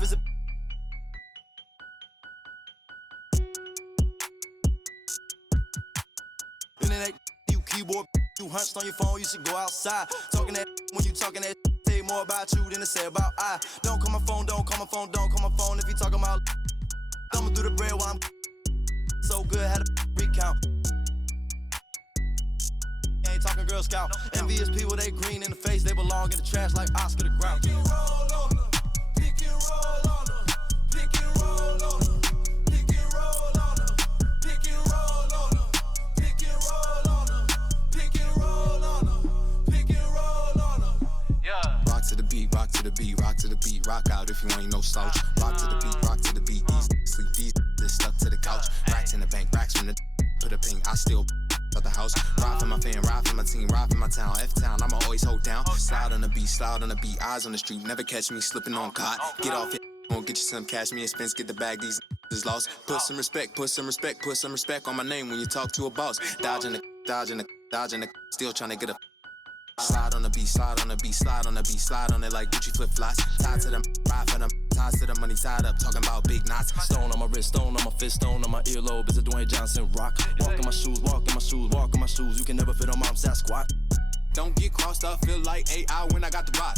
life is a internet, you keyboard, you hunched on your phone, you should go outside. Talking that when you talking that say more about you than it say about I. Don't call my phone, don't call my phone, don't call my phone if you talking about thumbing through the bread while I'm so good, had a recount. Ain't talking Girl Scout. Envious people, they green in the face, they belong in the trash like Oscar the Grouch. Pick and roll on them, pick and roll on them, pick and roll on them, pick and roll on them, pick and roll on them, pick and roll on them, pick and roll on them, pick and roll on them. Yeah. Rock to the beat, rock to the beat, rock to the beat, rock out if you ain't no slouch. Rock to the beat, easy, sleep easy, stuck to the couch. Racks in the bank, racks from the put a pink, I still out the house. Ride for my fan, ride for my team, ride for my town. F-town, I'ma always hold down. Slide on the beat, eyes on the street. Never catch me slipping on cot. Get off it, won't get you some cash. Me and Spence get the bag, these is lost. Put some respect, put some respect, put some respect on my name when you talk to a boss. Dodging the, still trying to get a slide on the beat, slide on the beat, slide on the beat, slide on it like Gucci flip flops. Tied to them, ride for them, ties to the money tied up, talking about big knots. Stone on my wrist, stone on my fist, stone on my earlobe. Is a Dwayne Johnson rock. Walk in my shoes, walk in my shoes, walk in my shoes. You can never fit on mom's Sasquatch. Don't get crossed up, feel like AI when I got the rock.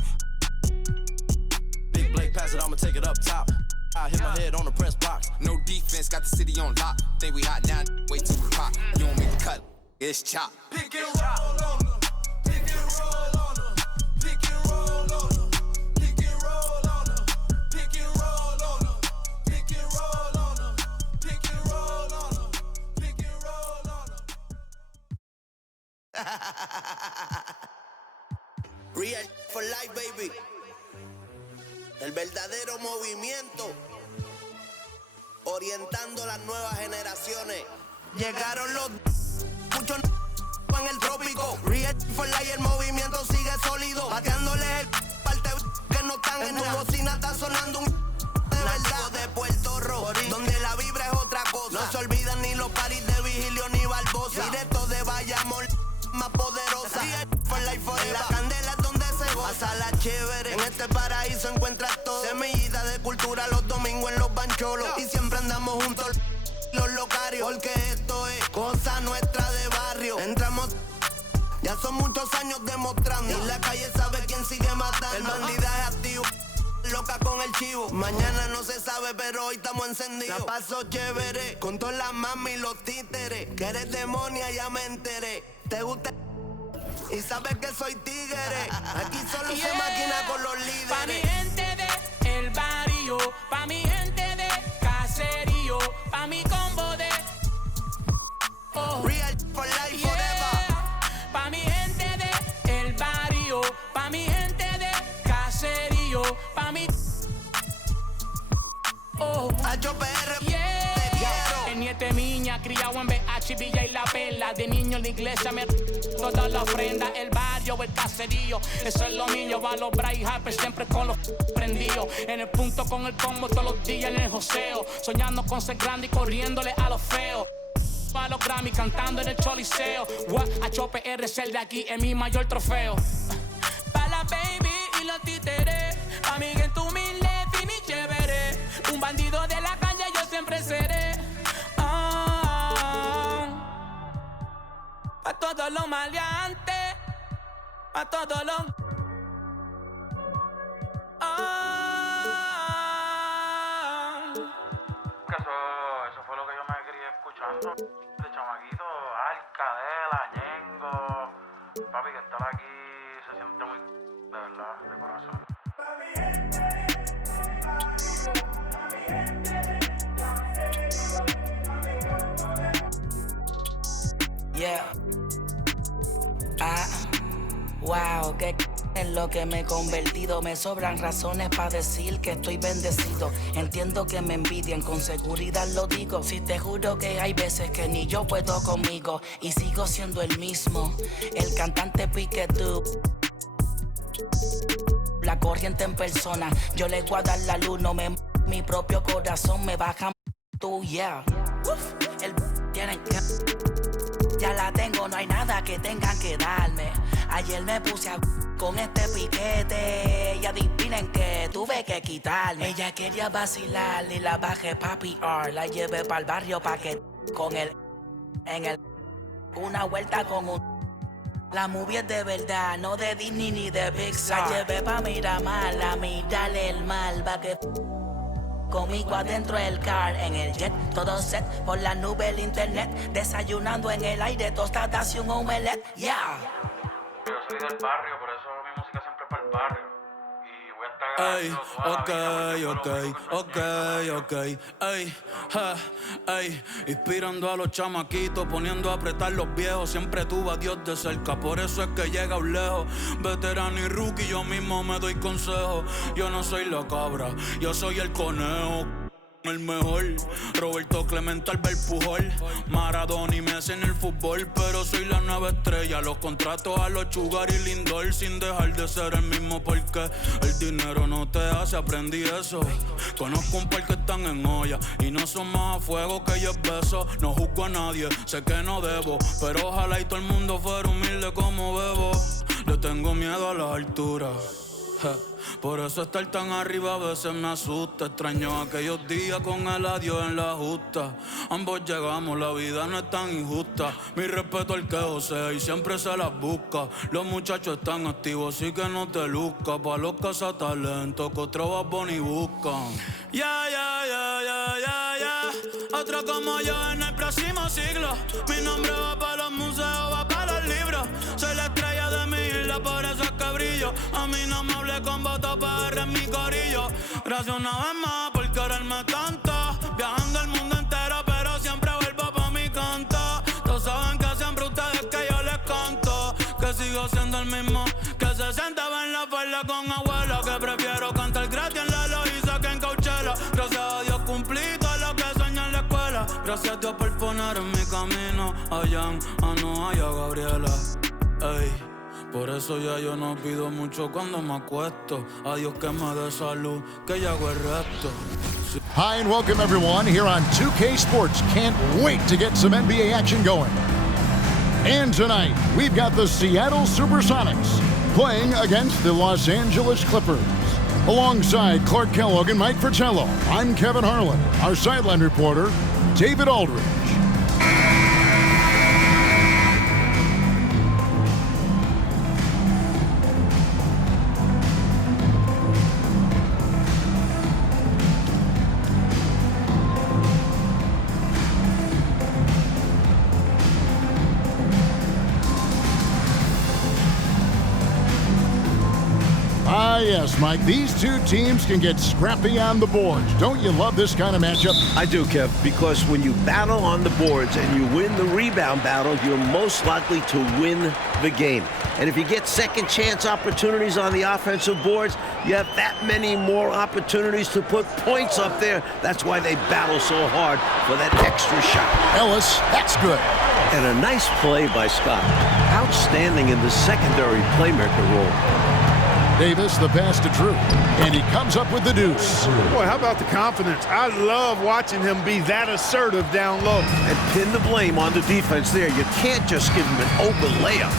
Big Blake pass it, I'ma take it up top. I hit my head on the press box. No defense, got the city on lock. Think we hot now, wait till we pop. You don't make the cut, it's chop. Pick and roll on them. Pick and roll on them. Pick and roll on them. Pick and roll on them. Pick and roll on them. Pick and roll on them. Pick and roll on them. Pick and roll on them. Real for life, baby. El verdadero movimiento. Orientando las nuevas generaciones. Llegaron los muchos en el trópico. Real for life, el movimiento sigue sólido. Pateándoles el parte que no están en tu bocina está sonando un de verdad de Puerto Rico, donde la vibra es otra cosa. No se olvidan ni los paris de Vigilio ni Barbosa. Directo de Bayamón, más poderosa. Real for life forever. La candela es donde se goza. Pasa la chévere. En este paraíso encuentras todo. Semillita de cultura los domingos en los bancholos. Y siempre andamos juntos los locarios. Porque esto es cosa nuestra de barrio. Entramos, ya son muchos años demostrando. Y la calle sabe quién sigue matando. El bandidaje activo, loca con el chivo. Mañana no se sabe, pero hoy estamos encendidos. La paso chévere, con todas las mami y los títeres. Que eres demonia, ya me enteré. Te gusta y sabes que soy tigre. Aquí solo se maquina con los líderes. Pa' mi gente de el barrio, pa' mi gente de caserío, pa' mi combo de Real for life forever. Pa' mi gente de el barrio, pa' mi gente de caserío, pa' mi HPR, te quiero. El nieto de miña, criado en BH, Villa y La Perla. De niño en la iglesia me toda la ofrenda. El barrio, el caserío, eso es lo mío. Va a los Bryce Harper siempre con los prendidos. En el punto con el combo todos los días en el joseo. Soñando con ser grande y corriéndole a los feos. A los Grammy cantando en el Choliseo. HPR es el de aquí, es mi mayor trofeo. Pa' la baby y los títeres. Pa' mi gente humilde, fin y chévere. Un bandido de la calle yo siempre seré. Pa' todos los maleantes. Pa' todos los Eso fue lo que yo me crié escuchando de chamaquito, Alcadela, Ñengo. Papi, que estar aquí se siente muy de verdad, de corazón. Yeah. Wow, qué en lo que me he convertido. Me sobran razones para decir que estoy bendecido. Entiendo que me envidian, con seguridad lo digo. Si te juro que hay veces que ni yo puedo conmigo. Y sigo siendo el mismo, el cantante Piquetú. La corriente en persona, yo le voy a dar la luz. No me mi propio corazón me baja tú, yeah. El tiene que ya la tengo, no hay nada que tengan que darme. Ayer me puse a con este piquete y adivinen que tuve que quitarme. Ella quería vacilar y la bajé papi R. La llevé pa'l barrio pa' que con él en el una vuelta con un. La movie es de verdad, no de Disney ni de Pixar. La llevé pa' Miramar, a mirarle el mal, pa' que conmigo adentro del car, en el jet, todo set, por la nube el internet, desayunando en el aire, tostadas y un omelette, yeah. Yo soy del barrio, por eso mi música siempre es para el barrio. Y voy a estar Ey, inspirando a los chamaquitos, poniendo a apretar los viejos. Siempre tuve a Dios de cerca, por eso es que llega un lejos. Veterano y rookie, yo mismo me doy consejo. Yo no soy la cabra, yo soy el conejo. El mejor, Roberto Clemente, Albert Pujol, Maradona y Messi en el fútbol, pero soy la nueva estrella. Los contratos a los Sugar y Lindor, sin dejar de ser el mismo porque el dinero no te hace, aprendí eso. Conozco un par que están en olla y no son más a fuego que 10 besos. No juzgo a nadie, sé que no debo, pero ojalá y todo el mundo fuera humilde como Bebo. Le tengo miedo a las alturas. Por eso estar tan arriba a veces me asusta. Extraño aquellos días con el adiós en la justa. Ambos llegamos, la vida no es tan injusta. Mi respeto al que josea y siempre se las busca. Los muchachos están activos, así que no te luzcas. Pa' los cazatalentos que otros Bad Bunny buscan. Ya. Otro como yo en el próximo siglo. Mi nombre va para los museos, va para los libros. Soy la estrella de mi isla, por eso es que brillo. A mí no me hablé con voto para en mi corillo. Gracias una vez más por quererme tanto. Viajando el mundo entero, pero siempre vuelvo pa' mi canto. Todos saben que siempre ustedes que yo les canto. Que sigo siendo el mismo que se sentaba en la falda con abuela. Que prefiero cantar gratis en la Loíza que en Coachella. Gracias a Dios cumplí todo lo que soñé en la escuela. Gracias a Dios por poner en mi camino a Jan, a Noah y a Gabriela. Ey, por eso ya yo no pido mucho cuando me acuesto. A Dios que me dé salud, que ya hago el resto. Hi and welcome everyone here on 2K Sports. Can't wait to get some NBA action going. And tonight, we've got the Seattle SuperSonics playing against the Los Angeles Clippers. Alongside Clark Kellogg and Mike Fratello, I'm Kevin Harlan. Our sideline reporter, David Aldridge. Yes, Mike, these two teams can get scrappy on the boards. Don't you love this kind of matchup? I do, Kev, because when you battle on the boards and you win the rebound battle, you're most likely to win the game. And if you get second chance opportunities on the offensive boards, you have that many more opportunities to put points up there. That's why they battle so hard for that extra shot. Ellis, that's good. And a nice play by Scott. Outstanding in the secondary playmaker role. Davis, the pass to Drew, and he comes up with the deuce. Boy, how about the confidence? I love watching him be that assertive down low. And pin the blame on the defense there. You can't just give him an open layup.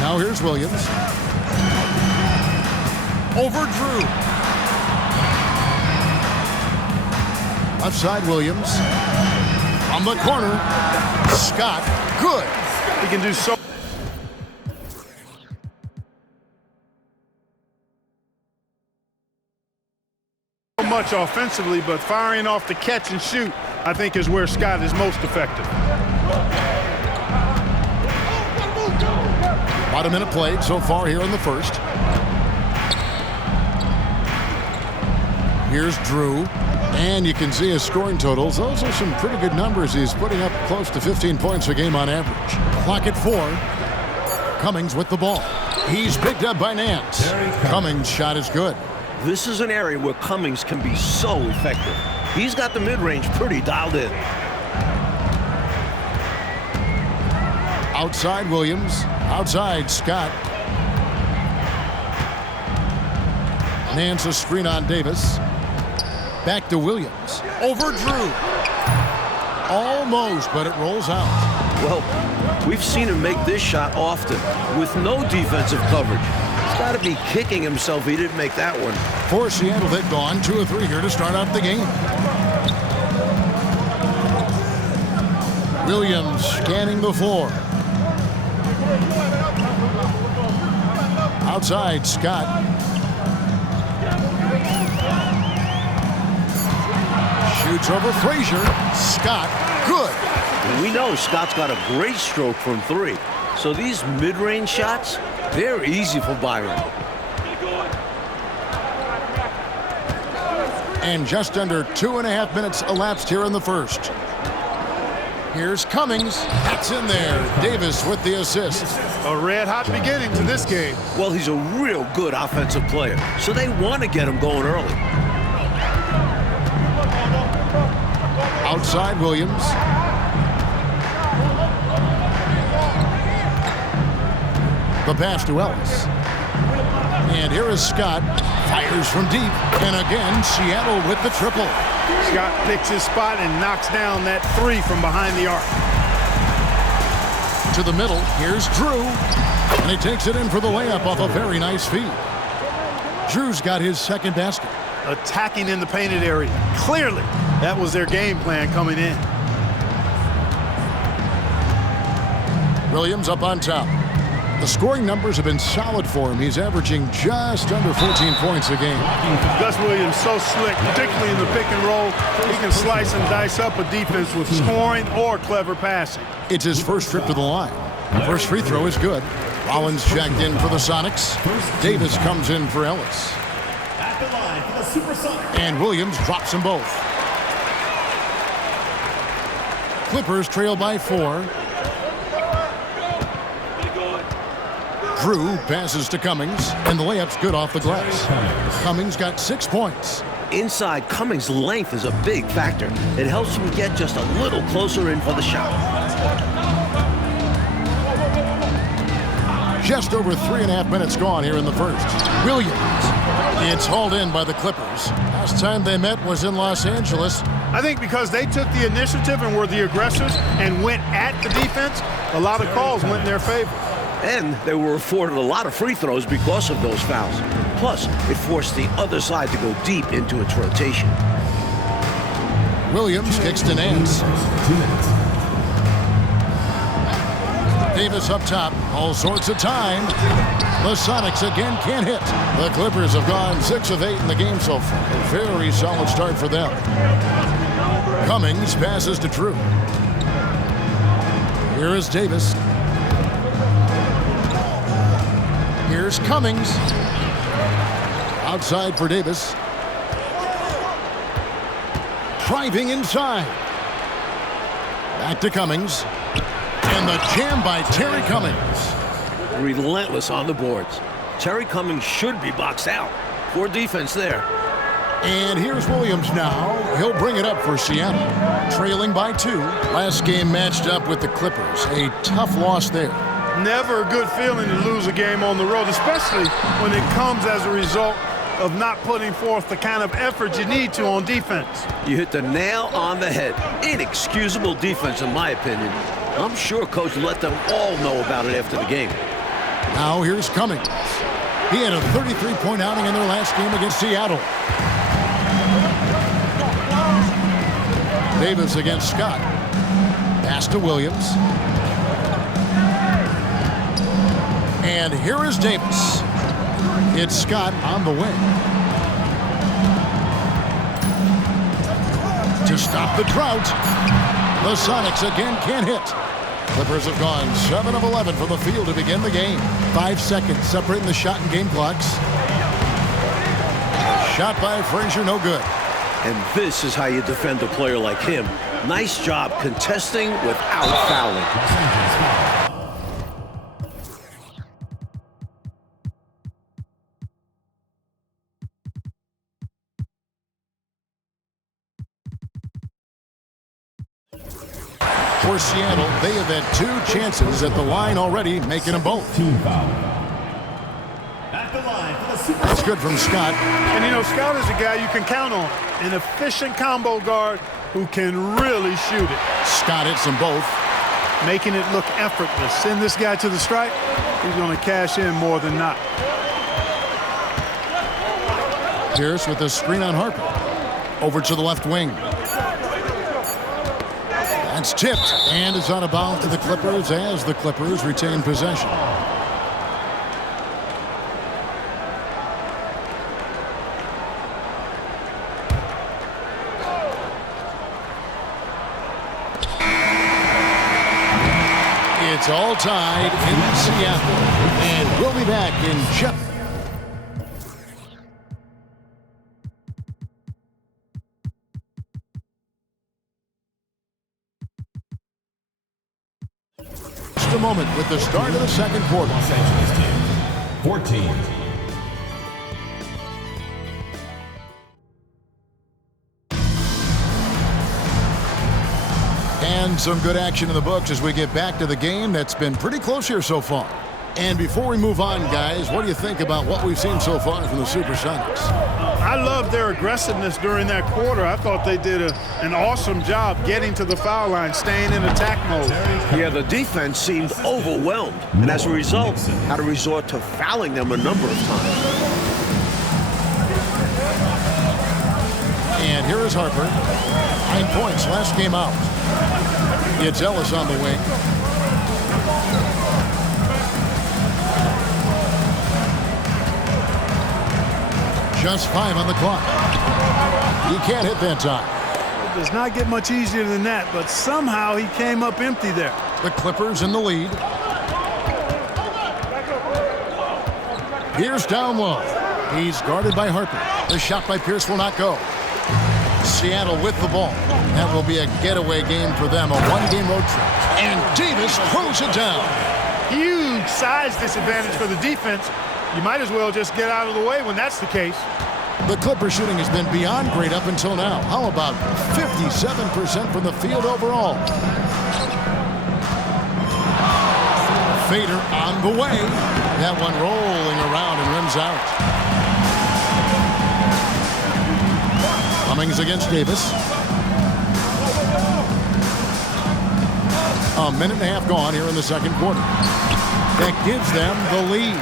Now here's Williams. Over Drew. Left side Williams. From the corner, Scott, good. He can do so much offensively, but firing off the catch and shoot, I think, is where Scott is most effective. About a minute played so far here in the first. Here's Drew, and you can see his scoring totals. Those are some pretty good numbers. He's putting up close to 15 points a game on average. Clock at 4. Cummings with the ball. He's picked up by Nance. Cummings' shot is good. This is an area where Cummings can be so effective. He's got the mid-range pretty dialed in. Outside Williams. Outside Scott. Nance a screen on Davis. Back to Williams. Over Drew. Almost, but it rolls out. Well, We've seen him make this shot often with no defensive coverage. He's got to be kicking himself he didn't make that one. For Seattle, they've gone 2 of 3 here to start out the game. Williams scanning the floor. Outside, Scott. Shoots over Frazier. Scott, good. We know Scott's got a great stroke from 3. So these mid-range shots, they're easy for Byron. And just under 2.5 minutes elapsed here in the first. Here's Cummings. That's in there. Davis with the assist. A red-hot beginning to this game. Well, he's a real good offensive player, so they want to get him going early. Outside, Williams. The pass to Ellis. And here is Scott. Fires from deep. And again, Seattle with the triple. Scott picks his spot and knocks down that 3 from behind the arc. To the middle, here's Drew. And he takes it in for the layup off a very nice feed. Drew's got his second basket. Attacking in the painted area. Clearly, that was their game plan coming in. Williams up on top. The scoring numbers have been solid for him. He's averaging just under 14 points a game. Gus Williams so slick, particularly in the pick and roll. He can slice and dice up a defense with scoring or clever passing. It's his first trip to the line. The first free throw is good. Rollins checked in for the Sonics. Davis comes in for Ellis. At the line for the SuperSonics. And Williams drops them both. Clippers trail by 4. Drew passes to Cummings, and the layup's good off the glass. Cummings got 6 points. Inside, Cummings' length is a big factor. It helps him get just a little closer in for the shot. Just over 3.5 minutes gone here in the first. Williams. It's hauled in by the Clippers. Last time they met was in Los Angeles. I think because they took the initiative and were the aggressors and went at the defense, a lot of calls went in their favor. And they were afforded a lot of free throws because of those fouls. Plus, it forced the other side to go deep into its rotation. Williams kicks to Nance. Davis up top. All sorts of time. The Sonics again can't hit. The Clippers have gone 6 of 8 in the game so far. A very solid start for them. Cummings passes to Drew. Here is Davis. Here's Cummings. Outside for Davis. Driving inside. Back to Cummings. And the jam by Terry Cummings. Relentless on the boards. Terry Cummings should be boxed out. Poor defense there. And here's Williams now. He'll bring it up for Seattle. Trailing by 2. Last game matched up with the Clippers. A tough loss there. Never a good feeling to lose a game on the road, especially when it comes as a result of not putting forth the kind of effort you need to on defense. You hit the nail on the head. Inexcusable defense, in my opinion. I'm sure Coach let them all know about it after the game. Now here's Cummings. He had a 33-point outing in their last game against Seattle. Davis against Scott. Pass to Williams. And here is Davis. It's Scott on the wing. To stop the drought. The Sonics again can't hit. Clippers have gone 7 of 11 from the field to begin the game. 5 seconds separating the shot and game clocks. Shot by Frazier, no good. And this is how you defend a player like him. Nice job contesting without fouling. For Seattle, they have had 2 chances at the line already, making them both. Team foul. At the line for the Super. That's good from Scott. And you know, Scott is a guy you can count on. An efficient combo guard who can really shoot it. Scott hits them both. making it look effortless. Send this guy to the stripe, he's going to cash in more than not. Pierce with the screen on Harper. Over to the left wing. That's tipped, and it's out of bounds to the Clippers as the Clippers retain possession. It's all tied in Seattle, and we'll be back in just a moment with the start of the second quarter. Los Angeles 10, 14. And some good action in the books as we get back to the game that's been pretty close here so far. And before we move on, guys, what do you think about what we've seen so far from the SuperSonics? I love their aggressiveness during that quarter. I thought they did an awesome job getting to the foul line, staying in attack mode. Yeah, the defense seemed overwhelmed, and as a result, had to resort to fouling them a number of times. And here is Harper. 9 points last game out. It's Ellis on the wing. Just 5 on the clock. He can't hit that time. It does not get much easier than that, but somehow he came up empty there. The Clippers in the lead. Pierce down low. He's guarded by Harper. The shot by Pierce will not go. Seattle with the ball. That will be a getaway game for them, a one-game road trip. And Davis throws it down. Huge size disadvantage for the defense. You might as well just get out of the way when that's the case. The Clipper shooting has been beyond great up until now. How about 57% from the field overall? Fader on the way. That one rolling around and rims out. Cummings against Davis. A minute and a half gone here in the second quarter. That gives them the lead.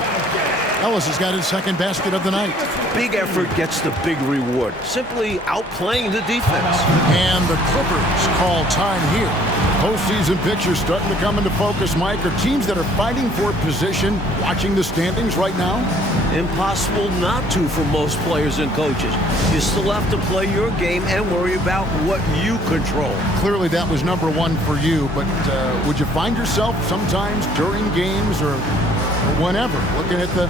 Ellis has got his second basket of the night. Big effort gets the big reward. Simply outplaying the defense. And the Clippers call time here. Postseason pictures starting to come into focus, Mike. Are teams that are fighting for position watching the standings right now? Impossible not to for most players and coaches. You still have to play your game and worry about what you control. Clearly that was number one for you, but would you find yourself sometimes during games or whenever looking at the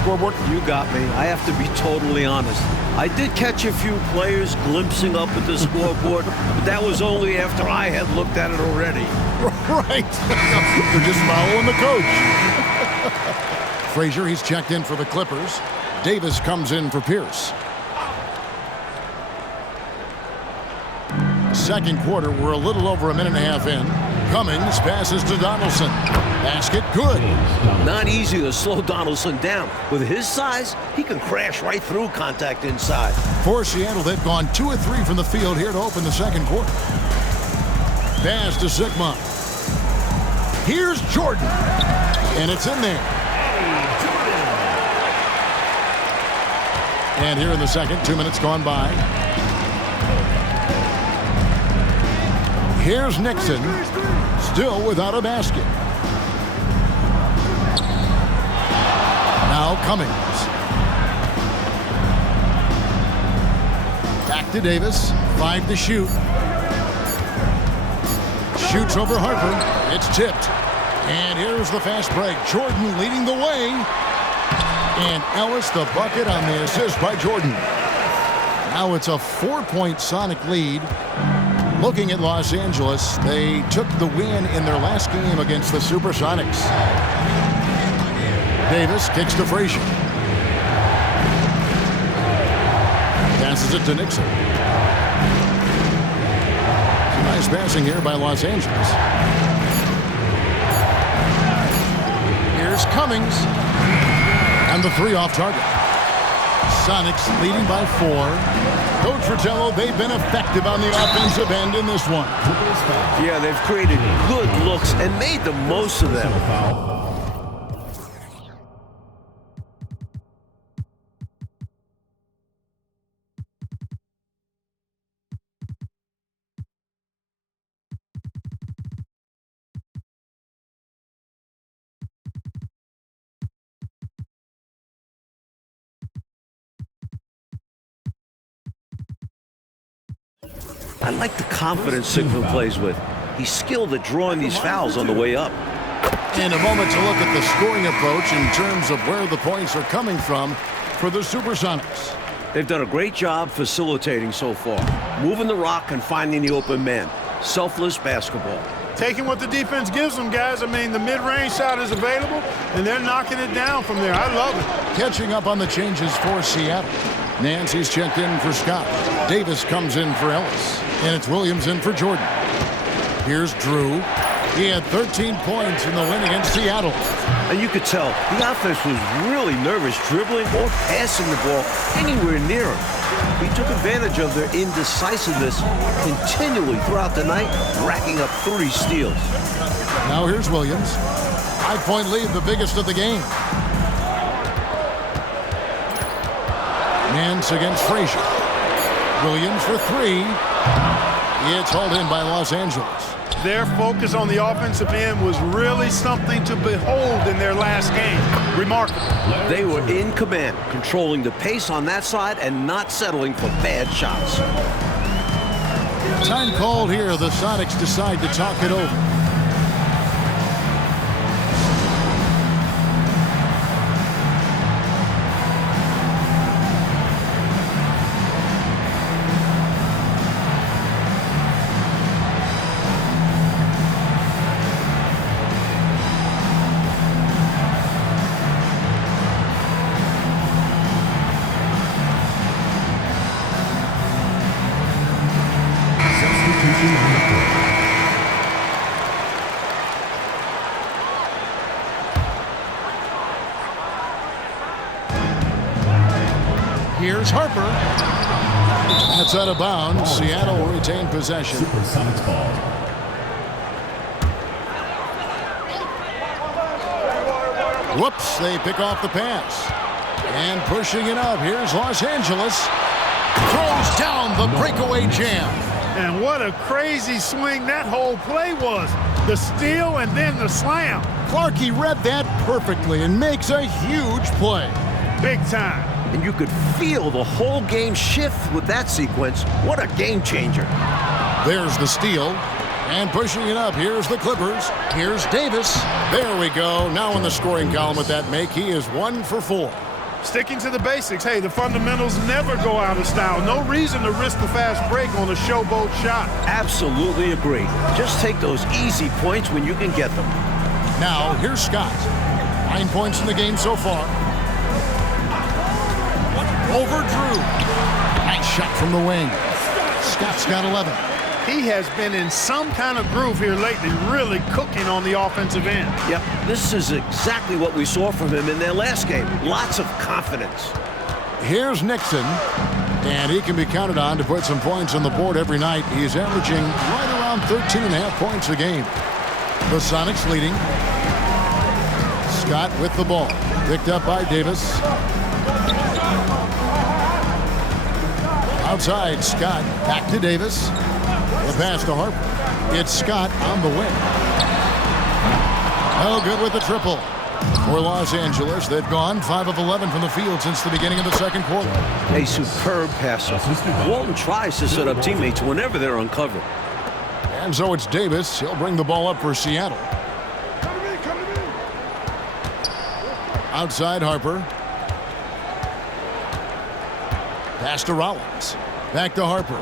scoreboard? You got me. I have to be totally honest. I did catch a few players glimpsing up at the scoreboard, but that was only after I had looked at it already. Right. They're just following the coach. Frazier, he's checked in for the Clippers. Davis comes in for Pierce. Second quarter, we're a little over a minute and a half in. Cummings passes to Donaldson. Basket good. Not easy to slow Donaldson down. With his size, he can crash right through contact inside. For Seattle, they've gone 2 of 3 from the field here to open the second quarter. Pass to Sigma. Here's Jordan. And it's in there. And here in the second, 2 minutes gone by. Here's Nixon, still without a basket. Now Cummings. Back to Davis, 5 to shoot. Shoots over Harper, it's tipped. And here's the fast break. Jordan leading the way. And Ellis the bucket on the assist by Jordan. Now it's a 4-point Sonic lead. Looking at Los Angeles, they took the win in their last game against the SuperSonics. Davis kicks to Frazier. Passes it to Nixon. Nice passing here by Los Angeles. Here's Cummings. And the 3 off target. Sonics leading by 4. Coach Fratello, they've been effective on the offensive end in this one. Yeah, they've created good looks and made the most of them. I like the confidence Sigmund plays with. He's skilled at drawing these fouls on the way up. In a moment to look at the scoring approach in terms of where the points are coming from for the SuperSonics. They've done a great job facilitating so far, moving the rock and finding the open man. Selfless basketball. Taking what the defense gives them, guys. I mean, the mid-range shot is available, and they're knocking it down from there. I love it. Catching up on the changes for Seattle. Nancy's checked in for Scott. Davis comes in for Ellis. And it's Williams in for Jordan. Here's Drew. He had 13 points in the win against Seattle. And you could tell the offense was really nervous dribbling or passing the ball anywhere near him. He took advantage of their indecisiveness continually throughout the night, racking up 3 steals. Now here's Williams. 5-point lead, the biggest of the game. Nance against Frazier. Williams for 3. It's hauled in by Los Angeles. Their focus on the offensive end was really something to behold in their last game. Remarkable. They were in command, controlling the pace on that side and not settling for bad shots. Time called here. The Sonics decide to talk it over. Here's Harper. That's out of bounds. Seattle will retain possession. SuperSonics ball. Whoops, they pick off the pass. And pushing it up, here's Los Angeles. Throws down the breakaway jam. And what a crazy swing that whole play was. The steal and then the slam. Clarkey read that perfectly and makes a huge play. Big time. And you could feel the whole game shift with that sequence. What a game changer. There's the steal. And pushing it up, here's the Clippers. Here's Davis. There we go. Now in the scoring column with that make, he is 1 for 4. Sticking to the basics. Hey, the fundamentals never go out of style. No reason to risk the fast break on a showboat shot. Absolutely agree. Just take those easy points when you can get them. Now, here's Scott. 9 points in the game so far. Over Drew. Nice shot from the wing. Scott's got 11. He has been in some kind of groove here lately, really cooking on the offensive end. Yep, this is exactly what we saw from him in their last game. Lots of confidence. Here's Nixon, and he can be counted on to put some points on the board every night. He's averaging right around 13.5 points a game. The Sonics leading. Scott with the ball. Picked up by Davis. Outside, Scott back to Davis. The pass to Harper. It's Scott on the wing. Oh, good with the triple. For Los Angeles, they've gone 5 of 11 from the field since the beginning of the second quarter. A superb passer. Walton tries to set up teammates whenever they're uncovered. And so it's Davis. He'll bring the ball up for Seattle. Outside Harper. Pass to Rollins. Back to Harper.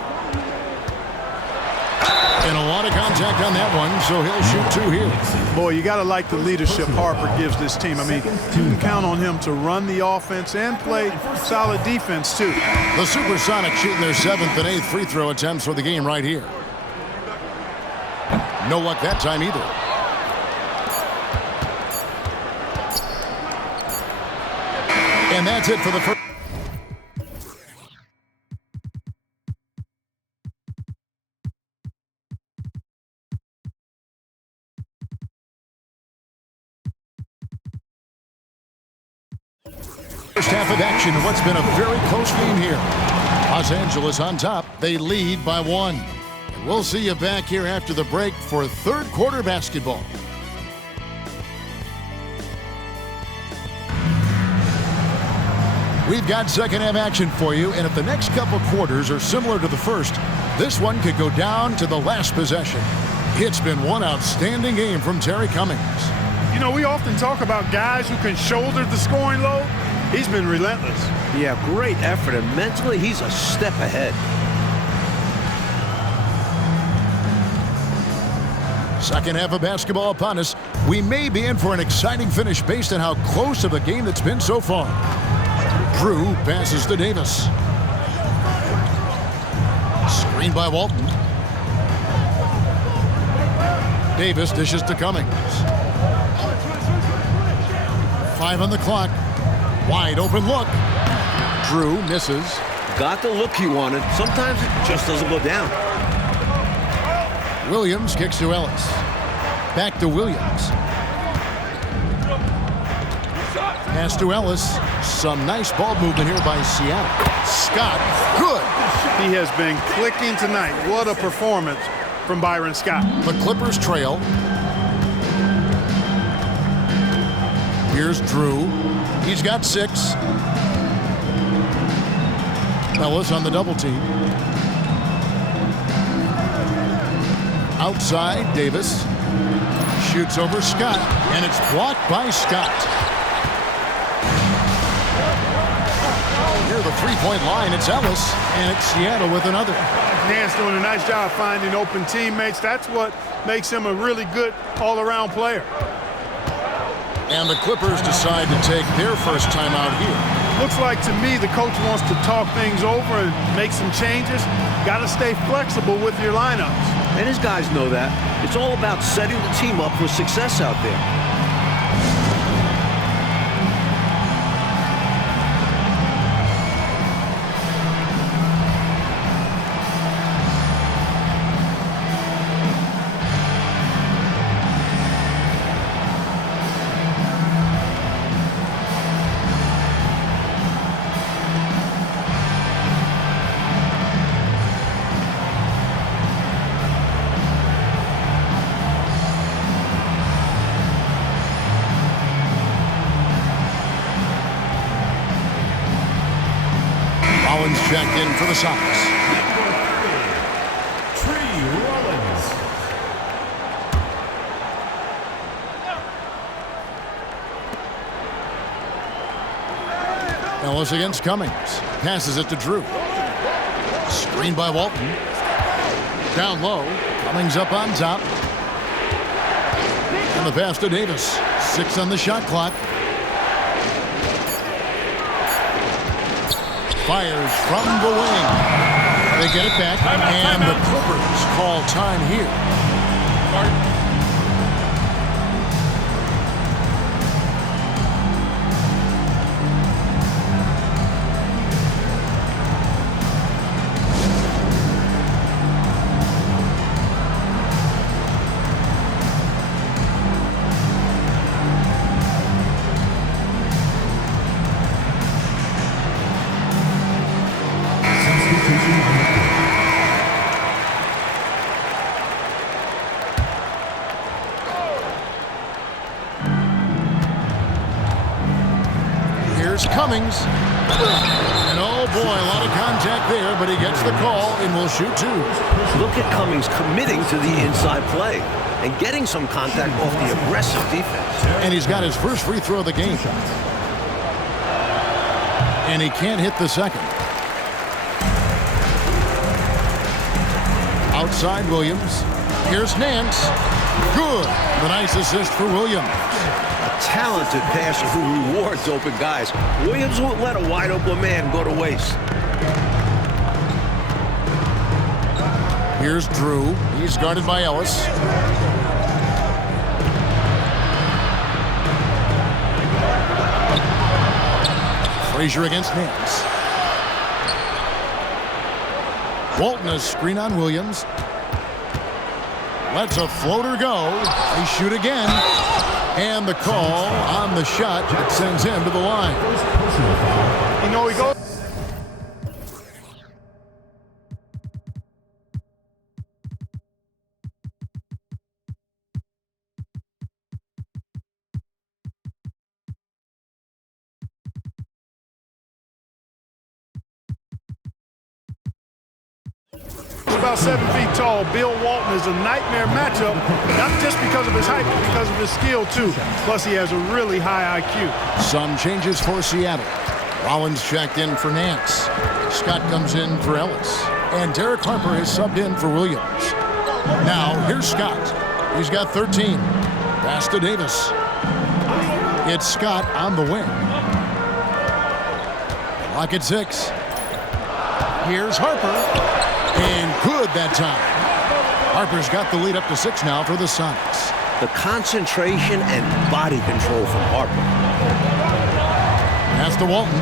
And a lot of contact on that one, so he'll shoot 2 here. Boy, you got to like the leadership Harper gives this team. I mean, you can count on him to run the offense and play solid defense, too. The SuperSonics shooting their 7th and 8th free throw attempts for the game right here. No luck that time either. And that's it for the first. First half of action in what's been a very close game here. Los Angeles on top. They lead by 1. And we'll see you back here after the break for third quarter basketball. We've got second half action for you, and if the next couple quarters are similar to the first, this one could go down to the last possession. It's been one outstanding game from Terry Cummings. You know, we often talk about guys who can shoulder the scoring load. He's been relentless. Yeah, great effort, and mentally he's a step ahead. Second half of basketball upon us. We may be in for an exciting finish based on how close of a game it's been so far. Drew passes to Davis. Screen by Walton. Davis dishes to Cummings. 5 on the clock. Wide open look. Drew misses. Got the look he wanted. Sometimes it just doesn't go down. Williams kicks to Ellis. Back to Williams. Pass to Ellis. Some nice ball movement here by Seattle. Scott, good. He has been clicking tonight. What a performance from Byron Scott. The Clippers trail. Here's Drew. He's got 6. Ellis on the double team. Outside, Davis. Shoots over Scott, and it's blocked by Scott. Near the three-point line, it's Ellis, and it's Seattle with another. Nance doing a nice job finding open teammates. That's what makes him a really good all-around player. And the Clippers decide to take their first time out here. Looks like to me the coach wants to talk things over and make some changes. Got to stay flexible with your lineups. And his guys know that. It's all about setting the team up for success out there. Checked in for the Sonics. Ellis against Cummings. Passes it to Drew. Screen by Walton. Down low. Cummings up on top. And the pass to Davis. 6 on the shot clock. Fires from the wing. They get it back, and the Clippers call time here. Cummings. And oh boy, a lot of contact there, but he gets the call and will shoot 2. Look at Cummings committing to the inside play and getting some contact off the aggressive defense. And he's got his first free throw of the game. And he can't hit the second. Outside Williams. Here's Nance. Good. The nice assist for Williams. Talented passer who rewards open guys. Williams won't let a wide open man go to waste. Here's Drew. He's guarded by Ellis. Frazier against Nance. Walton a screen on Williams. Lets a floater go. They shoot again. And the call on the shot that sends him to the line. You know, he goes. About 7 feet tall. Bill Walton is a nightmare matchup, not just because of his height, but because of his skill, too. Plus, he has a really high IQ. Some changes for Seattle. Rollins checked in for Nance. Scott comes in for Ellis. And Derek Harper is subbed in for Williams. Now, here's Scott. He's got 13. Pass to Davis. It's Scott on the wing. Clock at 6. Here's Harper. And good that time. Harper's got the lead up to 6 now for the Sonics. The concentration and body control from Harper. Pass to Walton.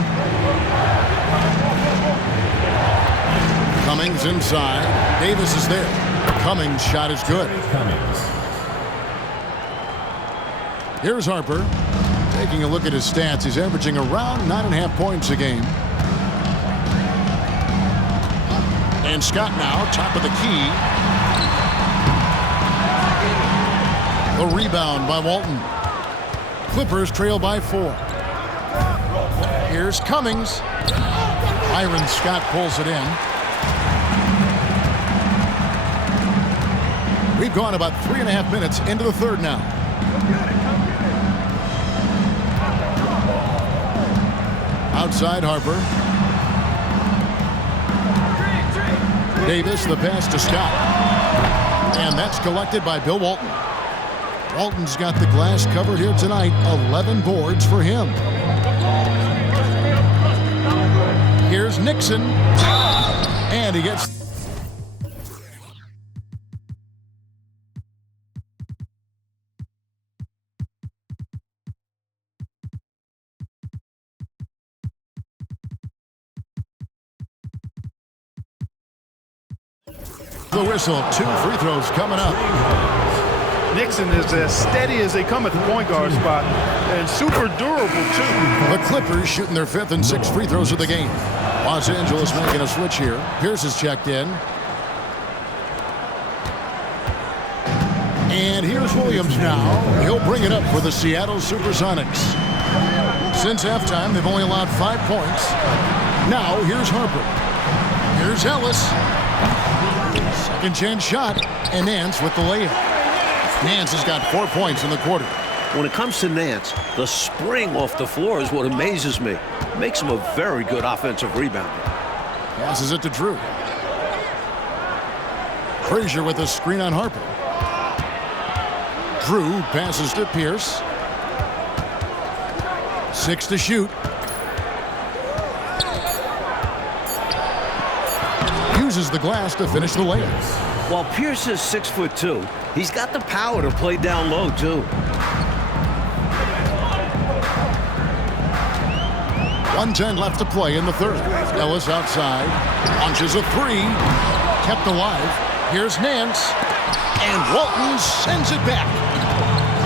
Cummings inside. Davis is there. Cummings' shot is good. Here's Harper. Taking a look at his stats, he's averaging around 9.5 points a game. And Scott now, top of the key. The rebound by Walton. Clippers trail by 4. Here's Cummings. Byron Scott pulls it in. We've gone about 3.5 minutes into the third now. Outside Harper. Davis, the pass to Scott. And that's collected by Bill Walton. Walton's got the glass covered here tonight. 11 boards for him. Here's Nixon. And he gets... the whistle. 2 free throws coming up. Nixon is as steady as they come at the point guard spot and super durable, too. The Clippers shooting their 5th and 6th free throws of the game. Los Angeles making a switch here. Pierce is checked in. And here's Williams now. He'll bring it up for the Seattle SuperSonics. Since halftime, they've only allowed 5 points. Now, here's Harper. Here's Ellis. Second chance shot, and Nance with the layup. Nance has got 4 points in the quarter. When it comes to Nance, the spring off the floor is what amazes me. Makes him a very good offensive rebounder. Passes it to Drew. Frazier with a screen on Harper. Drew passes to Pierce. 6 to shoot. Uses the glass to finish the layup. While Pierce is 6'2", he's got the power to play down low, too. 1:10 left to play in the third. Ellis outside. Launches a 3. Kept alive. Here's Nance. And Walton sends it back.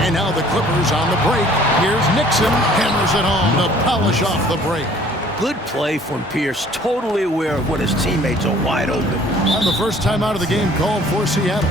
And now the Clippers on the break. Here's Nixon. Hammers it home to polish off the break. Good play from Pierce, totally aware of when his teammates are wide open. And the first time out of the game called for Seattle.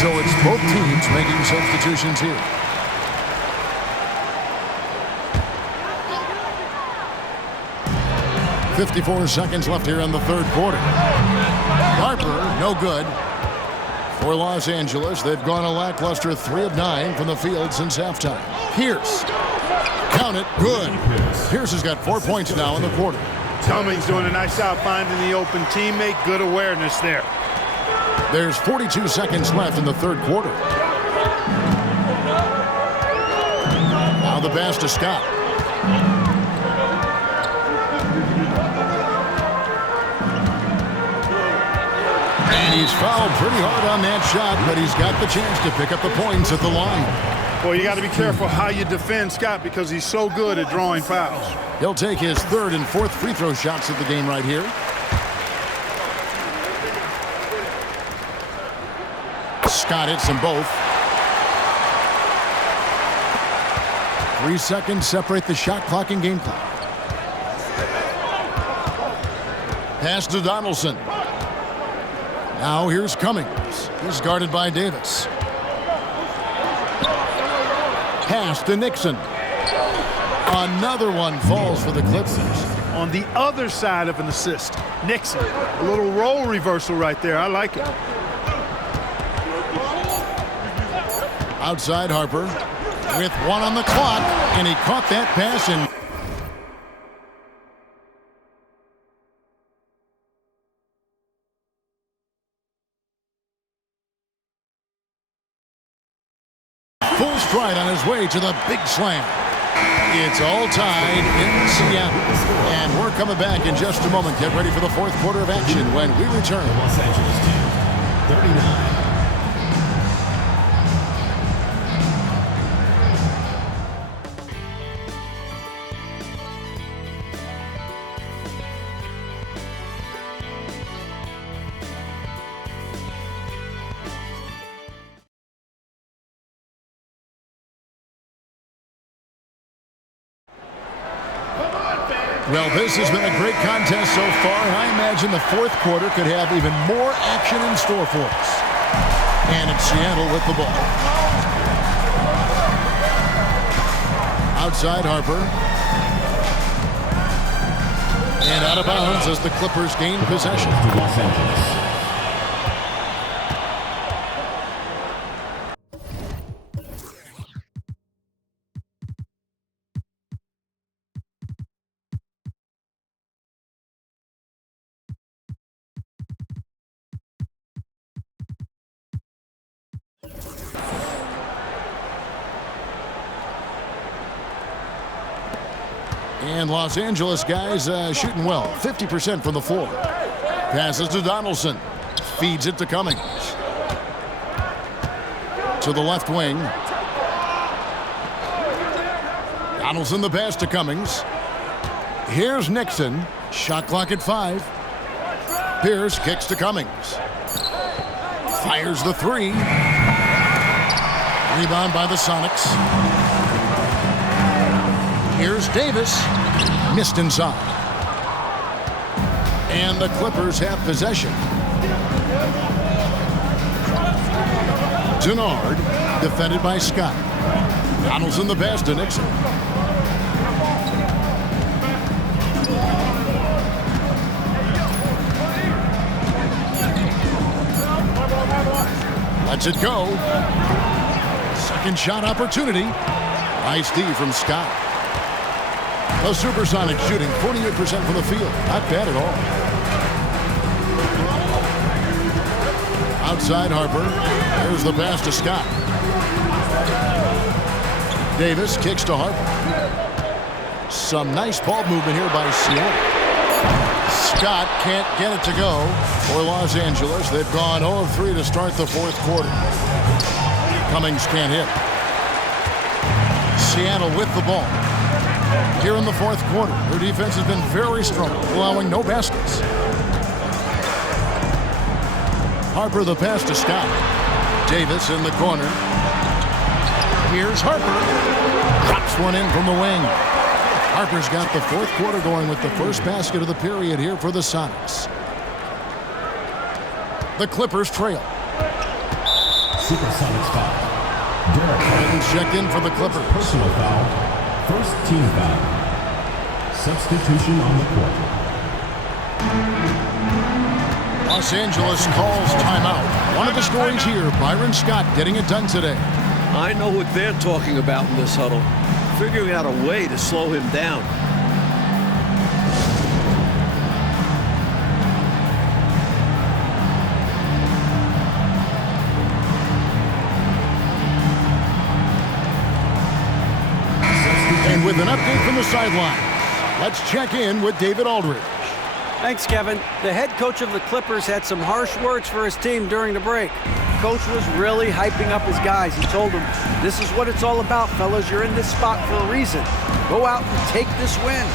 So it's both teams making substitutions here. .54 seconds left here in the third quarter. Harper, no good. For Los Angeles, they've gone a lackluster 3 of 9 from the field since halftime. Pierce. Count it, good. Pierce has got 4 points now in the quarter. Cummings doing a nice job finding the open teammate. Good awareness there. There's 42 seconds left in the third quarter. Now the pass to Scott. And he's fouled pretty hard on that shot, but he's got the chance to pick up the points at the line. Well, you got to be careful how you defend Scott because he's so good at drawing fouls. He'll take his third and fourth free throw shots of the game right here. Scott hits them both. 3 seconds separate the shot clock and game clock. Pass to Donaldson. Now here's Cummings. He's guarded by Davis. Pass to Nixon. Another one falls for the Clippers. On the other side of an assist, Nixon. A little role reversal right there. I like it. Outside Harper with one on the clock, and he caught that pass and full stride on his way to the big slam. It's all tied in Seattle. And we're coming back in just a moment. Get ready for the fourth quarter of action when we return. Los Angeles 2, 39. Well, this has been a great contest so far, and I imagine the fourth quarter could have even more action in store for us. And it's Seattle with the ball. Outside Harper. And out of bounds as the Clippers gain possession. Los Angeles. And Los Angeles guys shooting well, 50% from the floor. Passes to Donaldson. Feeds it to Cummings. To the left wing. Donaldson the pass to Cummings. Here's Nixon. Shot clock at 5. Pierce kicks to Cummings. Fires the 3. Rebound by the Sonics. Here's Davis. Missed inside. And the Clippers have possession. Denard, defended by Scott. Donaldson the pass to Nixon. Lets it go. Second shot opportunity. Nice D from Scott. The SuperSonics shooting 48% from the field. Not bad at all. Outside Harper. There's the pass to Scott. Davis kicks to Harper. Some nice ball movement here by Seattle. Scott can't get it to go for Los Angeles. They've gone 0 of 3 to start the fourth quarter. Cummings can't hit. Seattle with the ball. Here in the fourth quarter, their defense has been very strong, allowing no baskets. Harper the pass to Scott. Davis in the corner. Here's Harper. Drops one in from the wing. Harper's got the fourth quarter going with the first basket of the period here for the Sonics. The Clippers trail. SuperSonics foul. Derek Cummings checked in for the Clippers. Personal foul. First team foul. Substitution on the court. Los Angeles calls timeout. One of the stories here, Byron Scott getting it done today. I know what they're talking about in this huddle. Figuring out a way to slow him down. with an update from the sideline. Let's check in with David Aldridge. Thanks, Kevin. The head coach of the Clippers had some harsh words for his team during the break. Coach was really hyping up his guys. He told them, this is what it's all about, fellas. You're in this spot for a reason. Go out and take this win.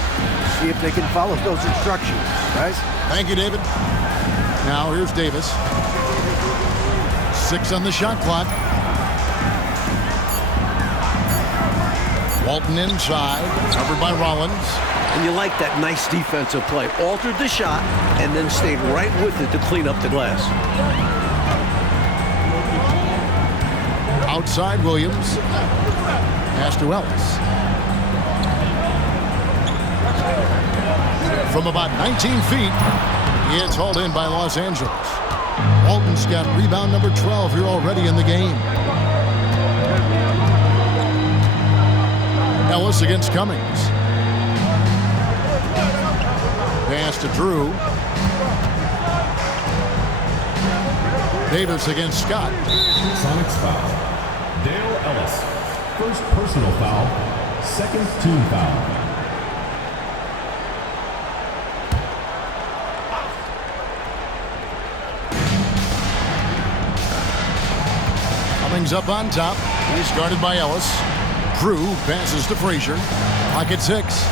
See if they can follow those instructions, guys. Thank you, David. Now here's Davis. 6 on the shot clock. Walton inside, covered by Rollins. And you like that nice defensive play. Altered the shot and then stayed right with it to clean up the glass. Outside Williams. Pass to Ellis. From about 19 feet, it's hauled in by Los Angeles. Walton's got rebound number 12 here already in the game. Ellis against Cummings. Pass to Drew. Davis against Scott. Sonics foul. Dale Ellis. First personal foul. Second team foul. Cummings up on top. He's guarded by Ellis. Drew passes to Frazier. Clock at 6.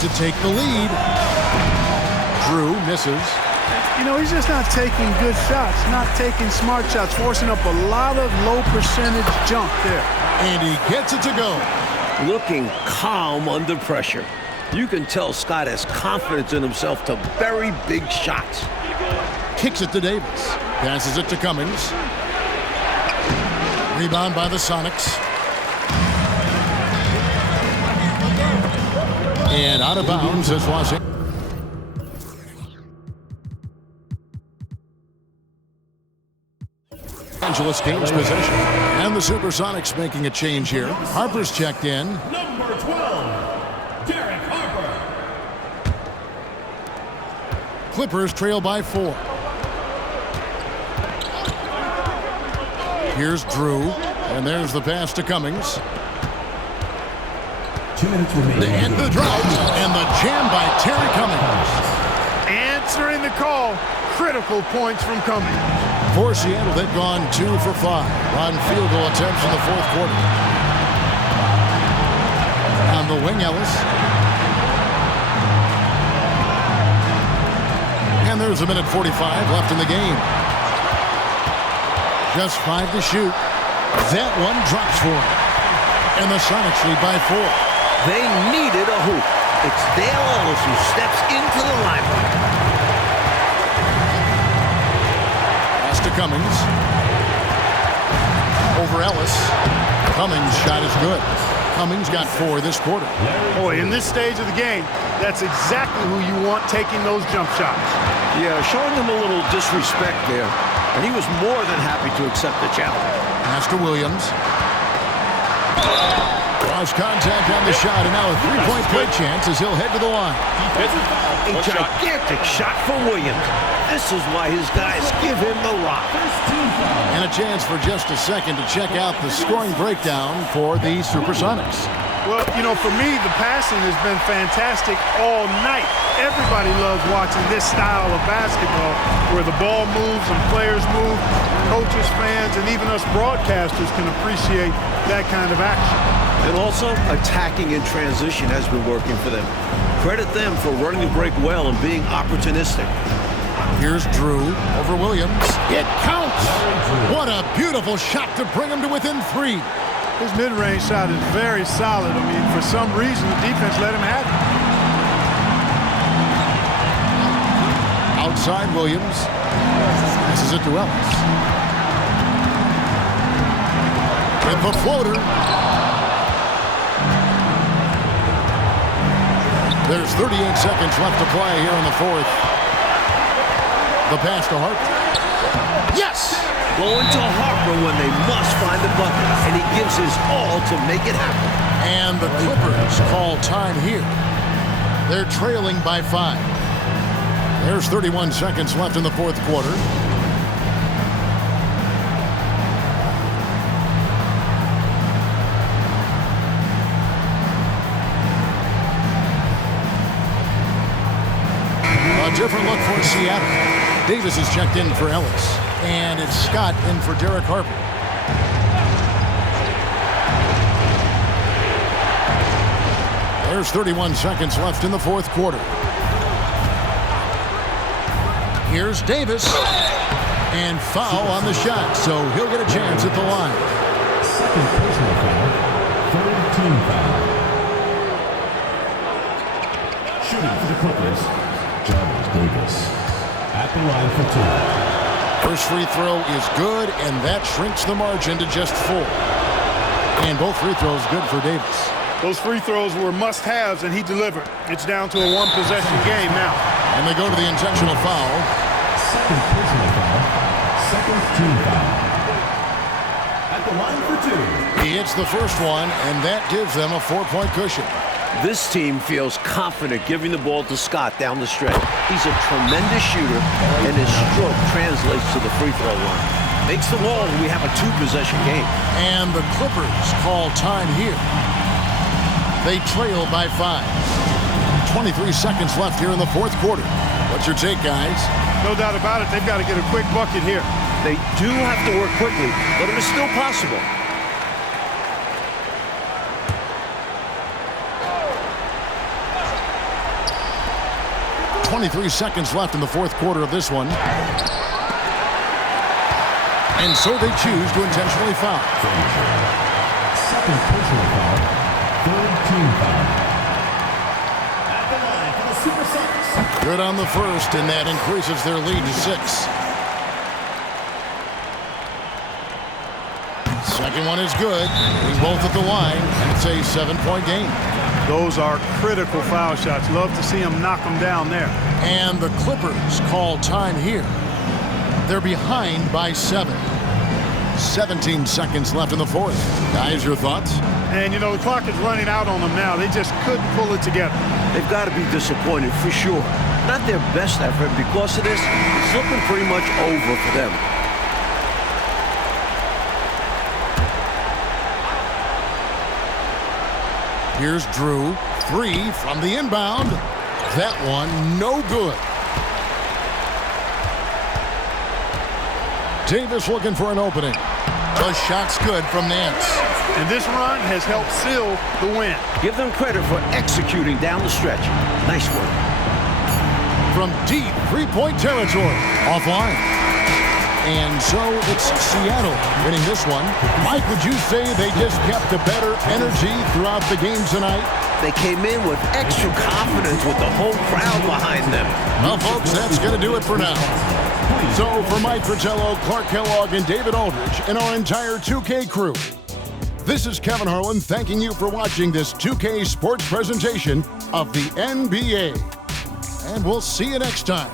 To take the lead. Drew misses. You know, he's just not taking good shots, not taking smart shots, forcing up a lot of low percentage jump there. And he gets it to go. Looking calm under pressure. You can tell Scott has confidence in himself to bury big shots. Kicks it to Davis. Passes it to Cummings. Rebound by the Sonics. And out of bounds is Los Angeles gains possession. And the SuperSonics making a change here. Harper's checked in. Number 12, Derek Harper. Clippers trail by 4. Here's Drew. And there's the pass to Cummings. 2 minutes remaining. And the drop. And the jam by Terry Cummings. Answering the call. Critical points from Cummings. For Seattle, they've gone 2 for 5 on field goal attempts in the fourth quarter. On the wing, Ellis. And there's 1:45 left in the game. Just 5 to shoot. That one drops for him. And the Sonics lead by 4. They needed a hoop. It's Dale Ellis who steps into the limelight. Pass to Cummings. Over Ellis. Cummings' shot is good. Cummings got 4 this quarter. Boy, in this stage of the game, that's exactly who you want taking those jump shots. Yeah, showing him a little disrespect there. And he was more than happy to accept the challenge. Pass to Williams. Draws contact on the shot, and now a 3-point play chance as he'll head to the line. A gigantic shot for Williams. This is why his guys give him the rock. And a chance for just a second to check out the scoring breakdown for the SuperSonics. Well, you know, for me, the passing has been fantastic all night. Everybody loves watching this style of basketball where the ball moves and players move. Coaches, fans, and even us broadcasters can appreciate that kind of action. And also, attacking in transition has been working for them. Credit them for running the break well and being opportunistic. Here's Drew over Williams. It counts! What a beautiful shot to bring him to within 3. His mid-range shot is very solid. I mean, for some reason, the defense let him have it. Outside Williams. Passes it to Ellis. With the floater. There's 38 seconds left to play here in the fourth. The pass to Harper. Yes! Going to Harper when they must find the bucket, and he gives his all to make it happen. And the Clippers call time here. They're trailing by 5. There's 31 seconds left in the fourth quarter. A different look for Seattle. Davis is checked in for Ellis. And it's Scott in for Derek Harper. There's 31 seconds left in the fourth quarter. Here's Davis. And foul on the shot, so he'll get a chance at the line. Second personal foul. Third team foul. Shooting for the Clippers, Jarvis Davis. At the line for two. First free throw is good, and that shrinks the margin to just 4. And both free throws good for Davis. Those free throws were must-haves, and he delivered. It's down to a one-possession game now. And they go to the intentional foul. Second personal foul. Second team foul. At the line for two. He hits the first one, and that gives them a 4-point cushion. This team feels confident giving the ball to Scott down the stretch. He's a tremendous shooter, and his stroke translates to the free throw line. Makes the wall, and we have a 2-possession game. And the Clippers call time here. They trail by 5. 23 seconds left here in the fourth quarter. What's your take, guys? No doubt about it. They've got to get a quick bucket here. They do have to work quickly, but it is still possible. .23 seconds left in the fourth quarter of this one. And so they choose to intentionally foul. Second personal foul. Third team foul. At the line for the SuperSonics. Good on the first, and that increases their lead to 6. Second one is good. He's both at the line, and it's a 7-point game. Those are critical foul shots. Love to see him knock them down there. And the Clippers call time here. They're behind by 7. 17 seconds left in the fourth. Guys, your thoughts? And, you know, the clock is running out on them now. They just couldn't pull it together. They've got to be disappointed for sure. Not their best effort. Because of this, it's looking pretty much over for them. Here's Drew. 3 from the inbound. That one no good. Davis looking for an opening. The shot's good from Nance. And this run has helped seal the win. Give them credit for executing down the stretch. Nice work. From deep 3-point territory. Offline. And so it's Seattle winning this one. Mike, would you say they just kept a better energy throughout the game tonight? They came in with extra confidence with the whole crowd behind them. Well, folks, that's going to do it for now. So for Mike Fratello, Clark Kellogg, and David Aldridge, and our entire 2K crew, this is Kevin Harlan thanking you for watching this 2K Sports presentation of the NBA. And we'll see you next time.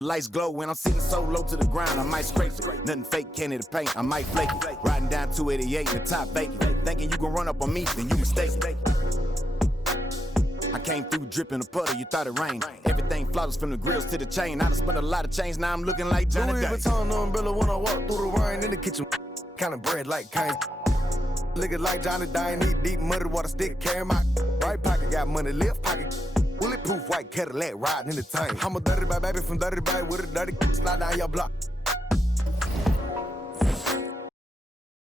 Lights glow when I'm sitting so low to the ground. I might scrape it. Nothing fake, candy to paint. I might flake it. Riding down 288 in the top vacant. Thinking you can run up on me, then you mistaken. I came through dripping a puddle, you thought it rained. Everything flawless from the grills to the chain. I done spent a lot of change, now I'm looking like Johnny Day. Louis Vuitton umbrella when I walk through the rain in the kitchen. Kind of bread like kind. Looking like Johnny Dine, eat deep muddy water stick, carry my right pocket, got money, left pocket. Bulletproof white Cadillac riding in the tank. I'm a dirty bad baby from dirty bag with a dirty slide down your block.